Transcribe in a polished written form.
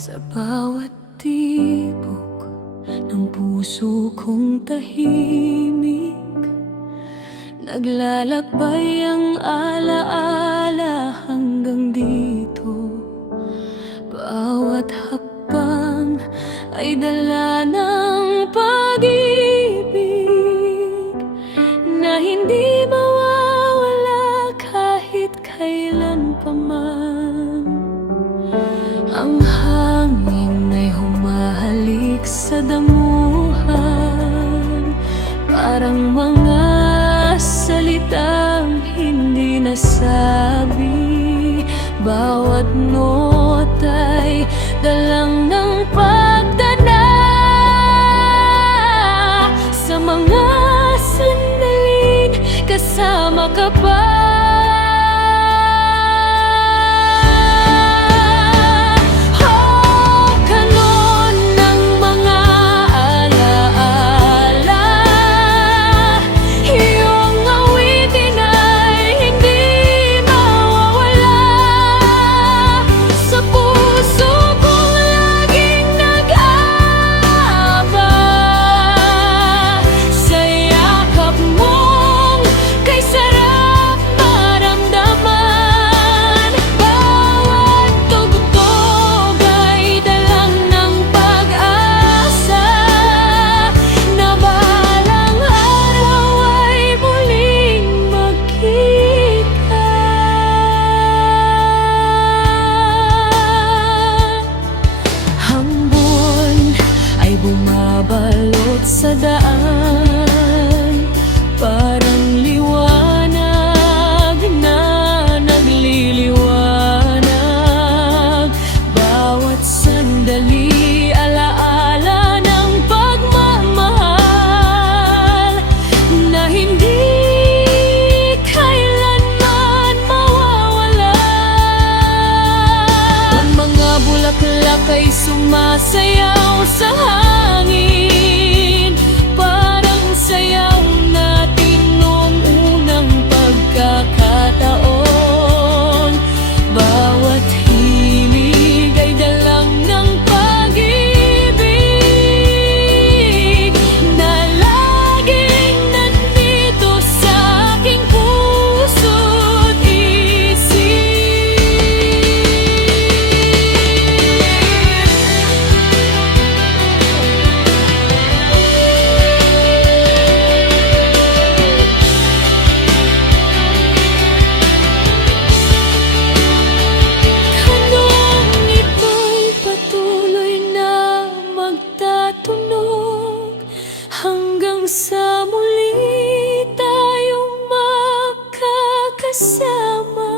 Sa bawat tibok ng puso kong tahimik, naglalakbay ang alaala hanggang dito. Bawat hakbang ay dala ng pag-ibig na hindi mawawala kahit kailan pa man. Ang hangin ay humahalik sa damuhan, parang mga salitang hindi nasabi. Bawat nota'y dalang ng pagdana sa mga sandaling kasama ka pa. Bumabalot sa daan, parang liwanag na nagliliwanag. Bawat sandali, alaala ng pagmamahal na hindi kailanman mawawala. Ang mga bulaklak ay sumasayaw sa hangin, parang sayaw natin noong unang pagkakataon. Bawat himig ay dalang ng pag-ibig na laging nandito sa aking puso't isip. Hanggang sa muli tayong makakasama.